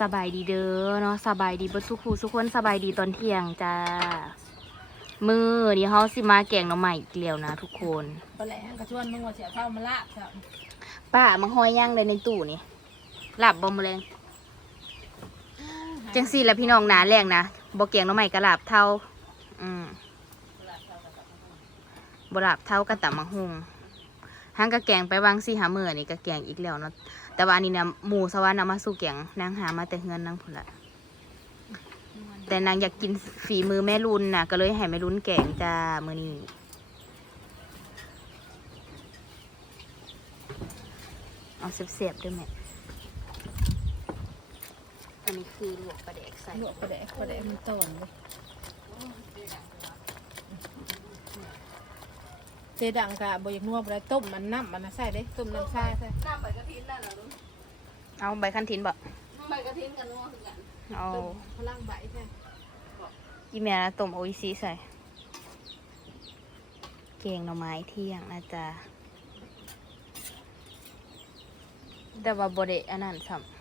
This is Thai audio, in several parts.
สบายดีเด้อเนาะสบายดีเบิดทุกคู่ทุกคนสบายดีตอนเที่ยงจ้า มือนี่เฮาสิมาแกงหน่อใหม่อีกแล้วนะทุกคนปลาแหลงกระชวนมึงว่าเสียเท่ามาลาบครับป้ามังหอยย่างเลยในตู้นี่หลับบอมแรงจังสี่แล้วพี่น้องหนาแรงนะบ่แกงหน่อใหม่กระลาบเท่า อืมบลาบเท่ากันแต่มังหุง ห้างกระแกงไปวางสี่หามือนี่กระแกงอีกแล้วเนาะแต่ว่าอันนี้นะหมูสวรรค์เอามาสู่แกงนางหามาแต่เฮือนนางพุ่นละแต่นางอยากกินฝีมือแม่รุนน่ะ ก็เลยให้แม่รุนแกงจ้ามือนี้เอาเสียบๆด้วยแม่อันนี้คือหลวกปลาแดกใส่หลวกปลาแดกปลาแดกมันต้นเลย เจดังกะบอยากนัวปลาต้มมันน้ำมันน่ะใส่เด้ต้มน้ำใส่ใส่น้ำใบกระถินนั่นน่ะลุงเอาใบคันทินบ่ใบกระถินกันนัวคือกันเอาต้มพลังใบใช่อีแม่นะต้มโออิซีใส่แกงหน่อไม้เที่ยงนะจ๊ะแต่ว่าบไดอันนั้นซ้ำ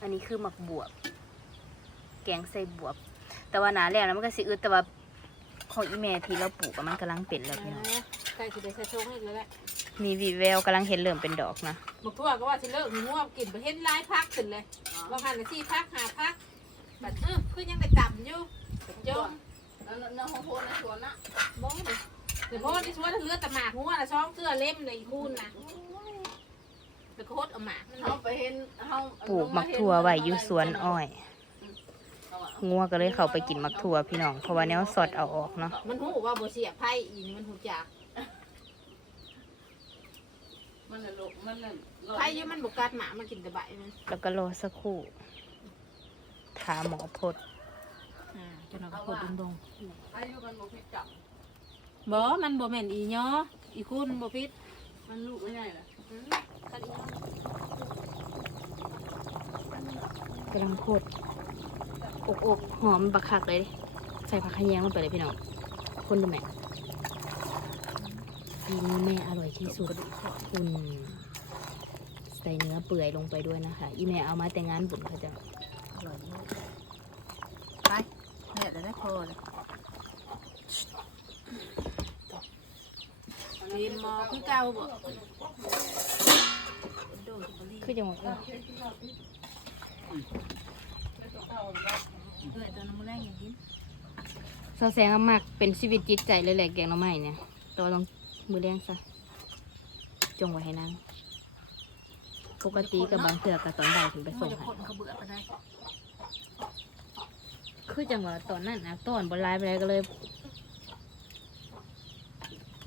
อันนี้คือหมักบวบ แกงใส่บวบ แต่ว่าหนาแรกแล้วมันก็สิอึดแต่ว่าของอีแม่ที่เราปลูกอะมันกำลังเป็นแล้วพี่น้องใส่สิได้ใส่ชงอีกแล้วแหละมีวีแววกำลังเห็นเริ่มเป็นดอกนะหมกทั่วก็ว่าสิเลิกงัวกินไปเห็นลายพักขึ้นเลยว่าหันละสี่พักหาพักบัดเออคือยังได้ต่ำอยู่จมนั่นนั่นของโพนในสวนน่ะบ้งเลยเดี๋ยวพ่อที่ชวนเลือดแต่หมากงัวละช่องเกลือเล่มในคูนนะไปโคตรเอาหมากมันเฮาไปเห็นเฮาปลูกมักถั่วไว้อยู่สวนอ้อย งัวก็เลยเข้าไปกินมักถั่วพี่น้องเพราะว่าแนวสดเอาออกเนาะมันหูว่าบ่เสียไพ่อีนี่มันหูจักมันน่ะลูกมันน่ะไพ่อยังมันบุกัดหมามันกินแต่ใบมันแล้วก็รอสักครู่ถามหมอพดอ่าจนเราก็โคตรดงอายุมันบ่พิจับๆบ่มันบ่แม่นอีย้ออีคุณบ่พิษมันลูกไม่ใหญ่ล่ะอืมคันอีย้อกำลังพด อกอกหอมบักคักเลย ใส่ผักขะแยงลงไปเลยพี่น้อง คนดูแม่ทีนี้แม่อร่อยที่สุดคุณใส่เนื้อเปื่อยลงไปด้วยนะคะ อีแม่เอามาแต่งงานบุญเขาจะอร่อยมากไปเนี่ยจะได้พอเลยกินหมอคือเก่าบ่โดดบ่รีคือจังหวะ เออเอ้ยตอนน้ำมันแรงอย่างกินซอแซงมากเป็นชีวิตจิตใจเลยแหละแกงหน้ำไม้เนี่ยตัวต้องมือแรงซะจงไว้ให้นางปกติกับบางเถื่อกับตอนบ่ายถึงไปมัส่นงจะให้คนเขาเบื่อไปได้คือจังหวะตอนนั้นนะตอนบนไลน์ไปเลยก็เลย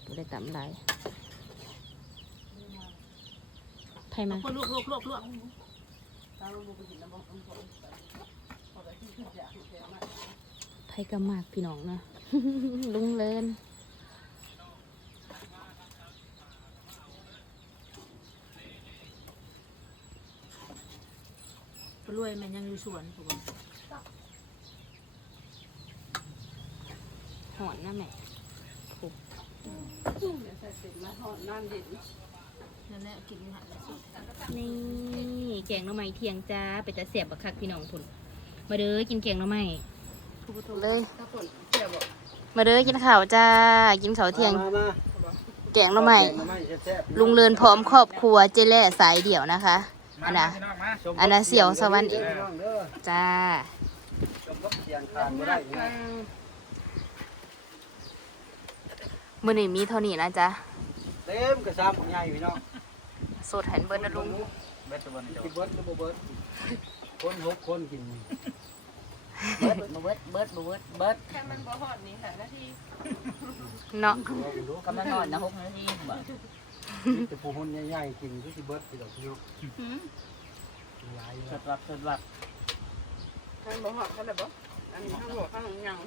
บ่ได้ตำไลน์ไทยมาคนลวกลวกลวกลวก ไทยก็มากพี่น้องนะลุงเลินรวยมันยังอยู่สวนถูกป่ะหอนนะแม่ใส่เสร็จมาทอดน้ำเย็นนั่นแหละกินหันละสุดนี่แกงหน้ำไม้เที่ยงจ้าไปแต่เสียบบักคักพี่น้องพุ่น มาเด้อกินแกงหน้ำไม้เลยถ้าฝนเสียบ่มาเด้อกินข้าวจ้า กินข้าวเที่ยง มามาแกงหน้ำไม้แกงหน่อไม้แซ่บๆลุงเลินพร้อมครอบครัวเจเล่สายเดี่ยวนะคะ อันน่ะชมอันน่ะเสี่ยวสวรรค์อีกเด้อพี่น้องเด้อจ้า ชมรถเสียงทานบ่ได้นะมือนี้มีเท่านี้นะจ๊ะเต็มกระซามของใหญ่พี่น้องสดแหนเบิร์ดนะลุง เบ็ดตัวนี้สิเบิดหรือบ่เบิด คนหกคนกินเบิดบ่เบิดเบิดบ่เบิดเบิดแค่มันบ่ฮอดนี่ค่ะนาทีเนาะเอาไปดูกำลังนอนนะหกนาทีบ่จะปูหุ่นใหญ่ๆกินคือสิเบิดพี่น้องพี่น้องหลายอยู่สดรับสดรับแค่บ่ฮอดเท่าไหร่บ่อันนี้ข้างหัวข้างหลังยัง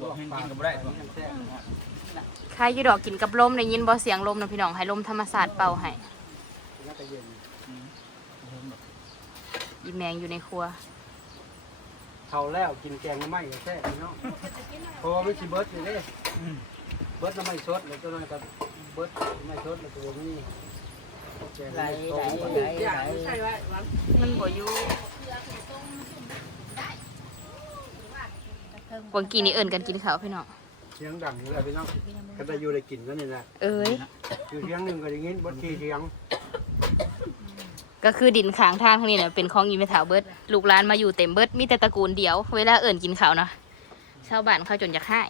ลวกปากกินก็บ่ได้แซ่บใครอยู่ดอกกินกับลมได้ยินบ่เสียงลมนะพี่น้องให้ลมธรรมศาสตร์เป่าให้น่าจะเย็น อีแมงอยู่ในครัวเขาแล้วกินแกงหน่อไม้ก็แซ่บพี่น้องจะกินพอไม่สิเบิดอยู่เด้เบิดน้ำไม่สดแล้วตัวนั้นก็เบิดไม่สดแล้วก็บ่มีแกงไหลไม่ไหลต้มไหลอย่างไหลใช่ไว้วันมันบ่อยู่วังกี้นี่เอิ้นกันกินข้าวพี่น้องเสียงดังอยู่แล้วพี่น้องก็ได้อยู่ได้กินกันนี่แหละเอ้ยอยู่เสียงหนึงก็ได้ยินบ่ทีเสียง ก็คือดินขางทางทางนี้เนี่ยเป็นของอีเมถาวเบิร์ดลูกหลานมาอยู่เต็มเบิร์ดมีแต่ตระกูลเดียว เวลาเอิ้นกินเขาวเนาะชาวบ้านเขาจนอยากให้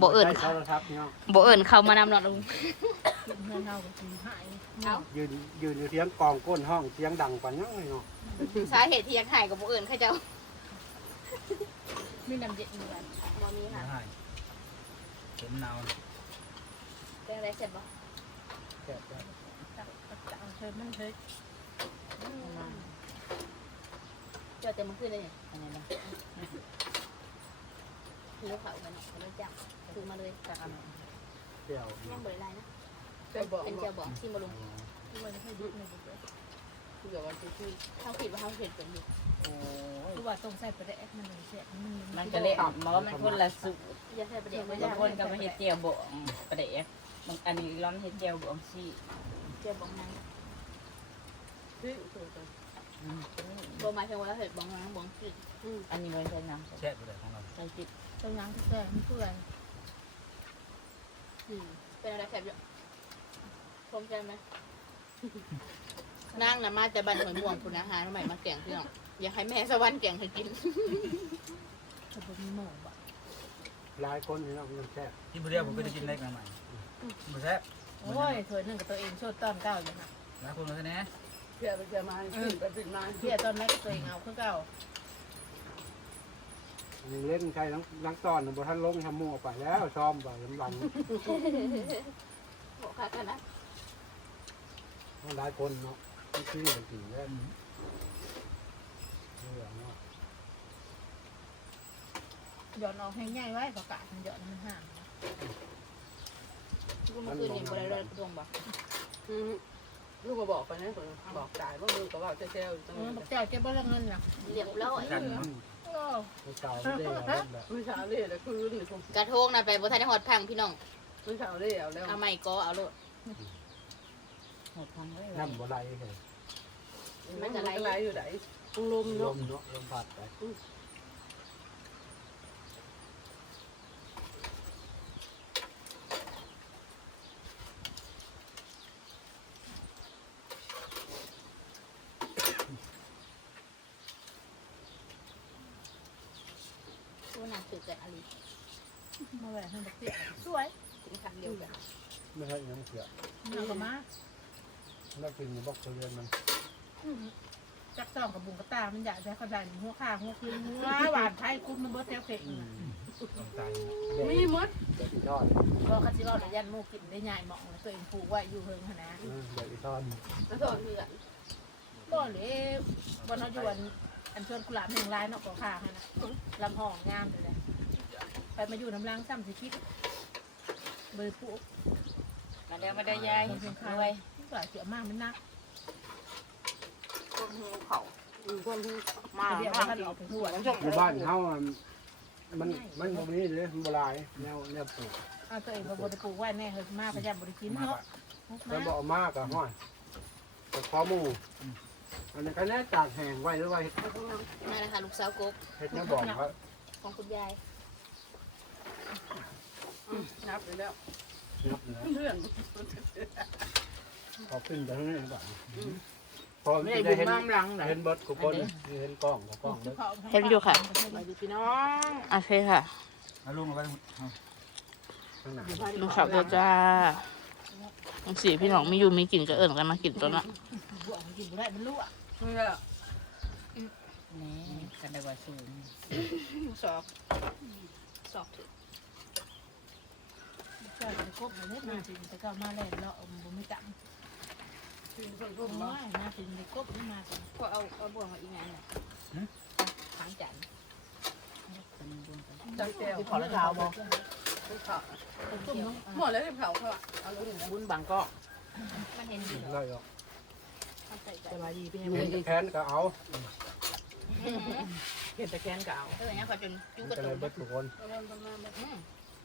บ่เอิ้นเขาโทรศัพท์พี่น้องบ่เอิ้นเขามานำเนาะลุงยืนยืนอยู่เสียงกองก้นห้องเสียงดังกว่ายังไงเนาะสาเหตุที่อยากให้ก็บ่เอิ้นเขาเจ้ามีน้ำเย็นอยู่บ้านบ่มีค่ะให้ผมหนาวเป็นอะไรเสร็จบ่เสร็จแซ่บเอาเธอมันเธอ เจอแต่เมื่อคืนเลยเนี่ยอันนี้นะคือเขามันเขาเลยจับซื้อมาเลยจากอันๆเดี๋ยวยังบ่ได้ไลนะเป็นเจ้าบอกที่มาลงมันให้ดุในบุกเลยเดี๋ยววันที่ที่เขาคิดว่าเขาเห็นเป็นอยู่คือว่าต้องใส่ประเดะมันเลยเสียมันก็เลยหมอมันคนละสูตรบางคนก็มาเฮ็ดเจียวบ่มประเดะบางอันนี้ร้อนเฮ็ดเจียวบ่มซี่เจ้าบอกนา งที่ถูกต้องบ่หมายถึงว่าเห็นบอกนางบอกคืออันนี้มันใช้น้ำแช่ไปเลยของเราใช้จิตต้องยังที่แก่มันเปื่อยเป็นอะไรแสบอยู่ชมใจไหมนางนะมาแต่บ้านหอยม่วงคุณอาหารใหม่มาแกงเพื่ออยากให้แม่สวรรค์แกงให้กินแต่ผมมีหมูอะหลายคนพี่น้องมันแซ่บที่บุรีผมก็จะกินได้กันใหม่บุแซ่บโอ้ยเธอหนึ่งกับตัวเองโชดต้อนเก้าอยู่นะหลายคนเลยน่เพื่อไปเพื่อมาขึ้นไปปิดมาเพี่ยตอนแรกตัวเองเอาคือเก้ายังเล่นใช่ทั้งทั้งตอนบ่ทันลงทำมู่ออกไปแล้วซ้อมไปลำลังบอกค่ะกันนะหลายคนเนาะที่ชื่อกันกินแล้เหลือเนาะหย่อนออกให้ง่ายไว้ประกาศมันหย่อนมันห่างกูเมื่อคืนนี่บ่ได้เลยดวงบ่ ลูกก็บอกไปนะบอกจ่ายว่ามือก็ว่าเจ้าจังเออบอกเจ้าเจ้าบ่ละเงินน่ะเรียบร้อยกันโอ้ไม่เก่าไม่ได้เอาเล่นแบบไม่เช้าเลยแต่คือนี่ผมกระทงน่ะไปบ่ทันได้ฮอดพังพี่น้องไม่เช้าเลยเอาแล้วเอาไม้ก็เอาโลดหมดทางเลยน้ำบ่ไหลเลยมันจะไหลอยู่ไหนลมลเนาะมเนาะลมพัดไป กูน่าสึกกันอะไรมาแหวนให้บอกเตี้ยสวยกินคำเดียวกันไม่ใช่ยังเสือเอากลับมาแล้วกินบอกทุเรียนมันจักซองกับบุงกระตา มันอยากจะเขาได้หัวข้าหัวคืนหัวหวานไทยคุณมันเบิร์เซลเฟกต์น่ะต้องใจมีมดเด็กอีทอดก็คันซิว่าระยันหมูกินได้ใหญ่เหมาะเลยตัวเองปลูกไว้อยู่เฮิงขนาดเด็กอีทอด แล้วก็คือบ่เลยบนเอาอยู่อัน อันชวนกุหลาบหนึ่งลายเนาะก็ข้าให้นะลำหองงามเลยแหละไปมาอยู่น้ำล้างซ้ำสิคิดเบอร์ปุ๊บมาได้มาได้ยายเห็นเพียงข้าวด้วยก็เสียมากมันนักคนหูเขาคนที่มาเดี๋ยวมามันออกไปหัวหมู่บ้านเฮามันมันมันบ่มีเลยมันบ่หลายแนวแนวปลูกเอาตัวเองไปบริปลูกไว้แน่เฮ้ยมาพยายามบริกินมากเนาะแล้วบ่เอามากอะห้อยแต่ขอหมู่ อันนี้ก็แน่ตากแห้งไว้หรือว่าเฮ็ดนั่นนะคะลูกสาวกบเฮ็ดแนวบอกว่าของคุณยายนับไปแล้วนับเหนือเพื่อนขอขึ้นไปทางนี้ก่อนพอไม่ไม่ได้ได้บุญเห็นน้ำลังเลยเห็นเบิดทุกคนเห็นกล้องกับกล้องเบิดเห็นอยู่ค่ะไปดีพี่น้องโอเคค่ะเอาลุงเอาไว้ข้างหน้าลูกสาวเด้อจ้าจังสี่พี่น้องมีอยู่มีกินก็เอิ้นกันมากินตัวน่ะบว กกินบ่ได้มันรั่วนี่แหละนี่กันได้ว่าสูงสอบสอบถึงใช่ไปคบมาเล็ดมาสิแต่ก็มาแล้วเลาะบ่มีจังคือคนโอ้รุ่มเนาะยมาสิในกบนี่มาสิก็เอาเอาบ่วงมาอีกงานน่ะทางจันเป็นบุญกันจังแก้วขอละลาวบ่เขาต้มน้องหมดแล้วที่เขาเขาเอาลูกบุญบางก็มันเห็นอยู่ไล่ออกทำใจใจ สบายดีพี่เห็นแขนก็เอาเห็นแต่แกนเก่าเออเนี่ยขาจนจุกกระจะตุเลยกเบิดทุกคนประมาณประมาณแบบอืม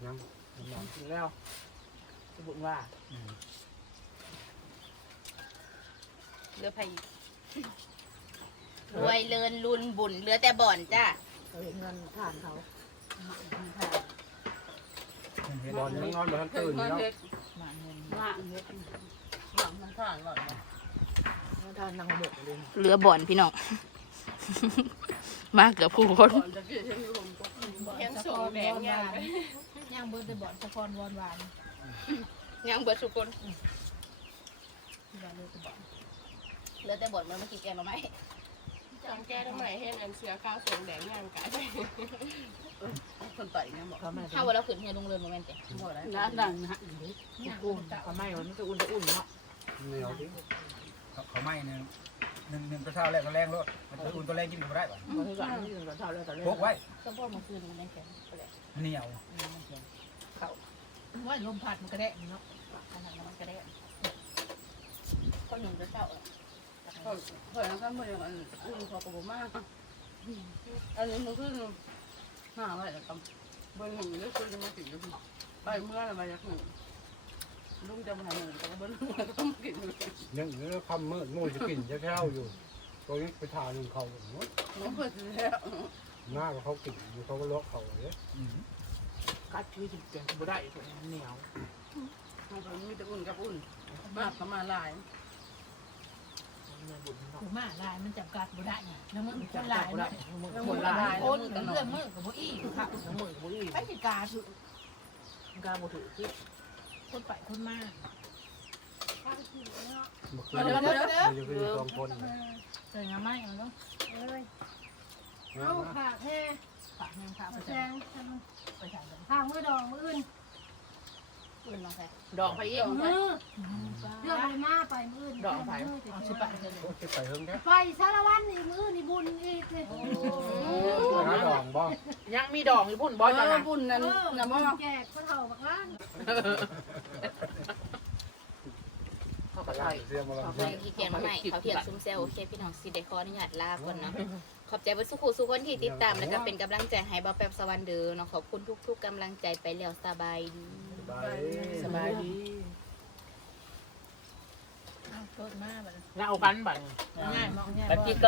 ยังถึงแล้วสมบุญว่าอืมเรือไผ่รวยเลินลุนบุญเหลือแต่บ่อนจ้าเขาเงินทานเขาเห็นบอลยังนอนบ่ทันตื่นมาเนาะหมาเงินมาเฮ็ดหลังมันผ่านหล่อน เงินทานนางหมกเลยเหลือบ่อนพี่น้อง มาเกือบผู้คนก่อนจะกินให้ผมก็แกงสูงแดงย่างย่างเบิร์ดไปบ่อนสะพอนวอนหวานยังเบิดสุกคนอย่าเลยไปบ่อนเหลือแต่บ่อนมันไม่กินแกงหรอไหมจังแก้ทำไมเฮ็ดอันเสือข้าวสูงแดงย่างกายคนไต่เนี่ยบอกเขาไม่ถ้าวันเราขึ้นเฮียลุงเรือนโมเมนต์เตะบ่ได้น้าดังนะอุ่นเขาไม่มันจะอุ่นจะอุ่นเนาะ เหนียวที่เขาเขาไม่หนึ่งหนึ่งหนึ่งตัวเช้าแรกก็แรงแล้วมันตัวอุ่นตัวแรงกินก็ได้ป่ะมันให้หวานนี่ถึงกับเท่าแล้วแต่เล่นพกไว้ก็พวกมันคืนมันได้แข็งไปเลยเหนียวว่าลมพัดมันก็ได้เนาะขนาดนั้นมันก็ได้คนหนุ่มจะเจ้าเขาเคยทำมาอย่างอันอันเขาก็บอกมากอันนี้มันคือห้าไว้แล้วก็เบิ้ลหนึ่งเลือกคือจะมาถึงไปเมื่อไรมาจากหนึ่ง ลุงจะมาหนึ่งแต่เบิ้ลมันก็ต้องกินยังเหลือคำมืดมู่จะกินจะแค่วอยู่ตัวนี้ไปทานนึงเขาหมดน้องเปิดแล้วหน้าก็เขากินอยู่เขาก็ลอกเขาเลยอืมกัดชื่อจริงจังบ่ได้ตัวเหนียวมันมีแต่อุ่นกับอุ่นมากประมาณลายถูกมากลายมันจำกัดบ่ได้แล้วมึงคนลายได้มึงคนลายคนกับเพื่อนมึงกับบ่อี้ค่ะมึงกับบ่อี้ไปสิกาถือกาบ่ถือที่ คนไปคนมาเมื่อคืนเดี๋ยวเดี๋ยวเดี๋ยวมันจะเป็นสองคนนะเจอยังไม่เอาเนาะเอาค่ะแท้ฝากเงินฝากไปแซแจ้งงไปทางเลยทางมือดองมืออื่น อื่นลองใส่ดอกไปอีกมือเลือกไปมาไปมืออื่นดอกไปมือเอาสิไปเลยโอ้ยจะไปเฮิงแค่ไปสารวันนี่มือนี่บุญอีกเลยหาดองบ่ยังมีดอกอยู่พุ่นบ่เอจ้าอนะบุญนั้นเออนะบ่แจกคนเฒ่าบักล้านเขาก็ลาใช่เสียมาแล้วไปขี้เกียจมาใหม่เขาเทียนซุ้มเซลโอเคพี่น้องสิได้ขออนุญาตลาก่อนเนาะขอบใจวัสุขุสุคนที่ติดตามแล้วก็เป็นกำลังใจให้บ่าวแป๊บสวรรค์เด้อเนาะขอบคุณทุก ๆกำลังใจไปแล้วสบายดี บายสบายดีเอาโทษมาบัดแล้วเอากันบัดง่ายมองง่ายแบบที่ก็